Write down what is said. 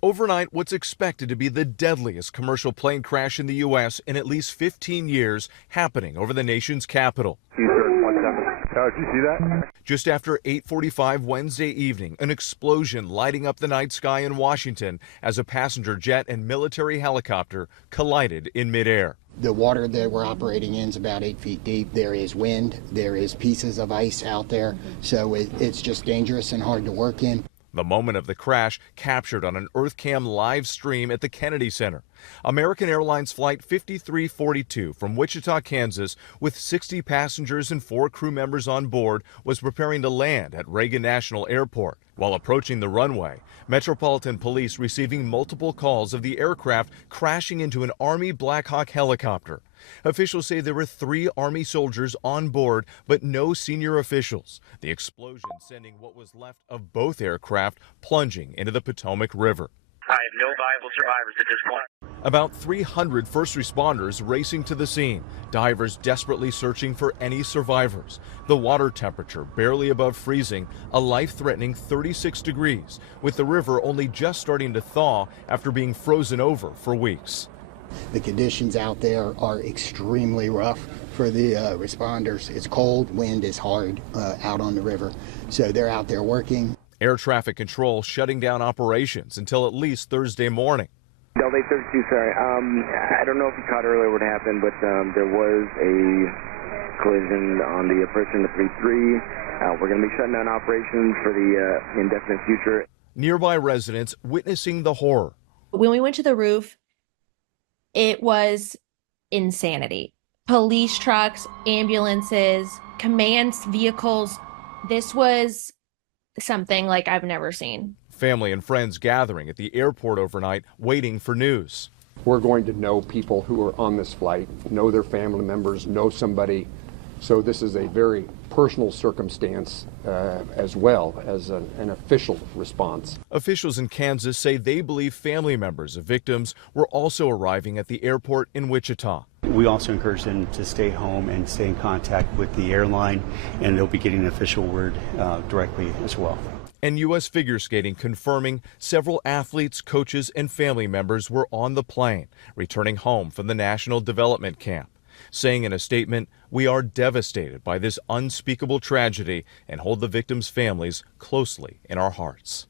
Overnight, what's expected to be the deadliest commercial plane crash in the U.S. in at least 15 years happening over the nation's capital. Eastern 17. Did you see that? Just after 8:45 Wednesday evening, an explosion lighting up the night sky in Washington as a passenger jet and military helicopter collided in midair. The water that we're operating in is about 8 feet deep. There is wind. There is pieces of ice out there. So it's just dangerous and hard to work in. The moment of the crash captured on an EarthCam live stream at the Kennedy Center. American Airlines Flight 5342 from Wichita, Kansas, with 60 passengers and 4 crew members on board, was preparing to land at Reagan National Airport. While approaching the runway, Metropolitan Police receiving multiple calls of the aircraft crashing into an Army Black Hawk helicopter. Officials say there were 3 Army soldiers on board, but no senior officials. The explosion sending what was left of both aircraft plunging into the Potomac River. I have no viable survivors at this point. About 300 first responders racing to the scene, divers desperately searching for any survivors. The water temperature barely above freezing, a life-threatening 36 degrees, with the river only just starting to thaw after being frozen over for weeks. The conditions out there are extremely rough for the responders. It's cold, wind is hard out on the river, so they're out there working. Air traffic control shutting down operations until at least Thursday morning. Delta 832, sorry. I don't know if you caught earlier what happened, but there was a collision on the approach in the 3-3. We're going to be shutting down operations for the indefinite future. Nearby residents witnessing the horror. When we went to the roof, it was insanity. Police trucks, ambulances, command vehicles. This was something like I've never seen. Family and friends gathering at the airport overnight, waiting for news. We're going to know people who are on this flight, know their family members, know somebody. So this is a very personal circumstance as well as an official response. Officials in Kansas say they believe family members of victims were also arriving at the airport in Wichita. We also encourage them to stay home and stay in contact with the airline, and they'll be getting an official word directly as well. And U.S. figure skating confirming several athletes, coaches, and family members were on the plane, returning home from the National Development Camp, saying in a statement, "We are devastated by this unspeakable tragedy and hold the victims' families closely in our hearts."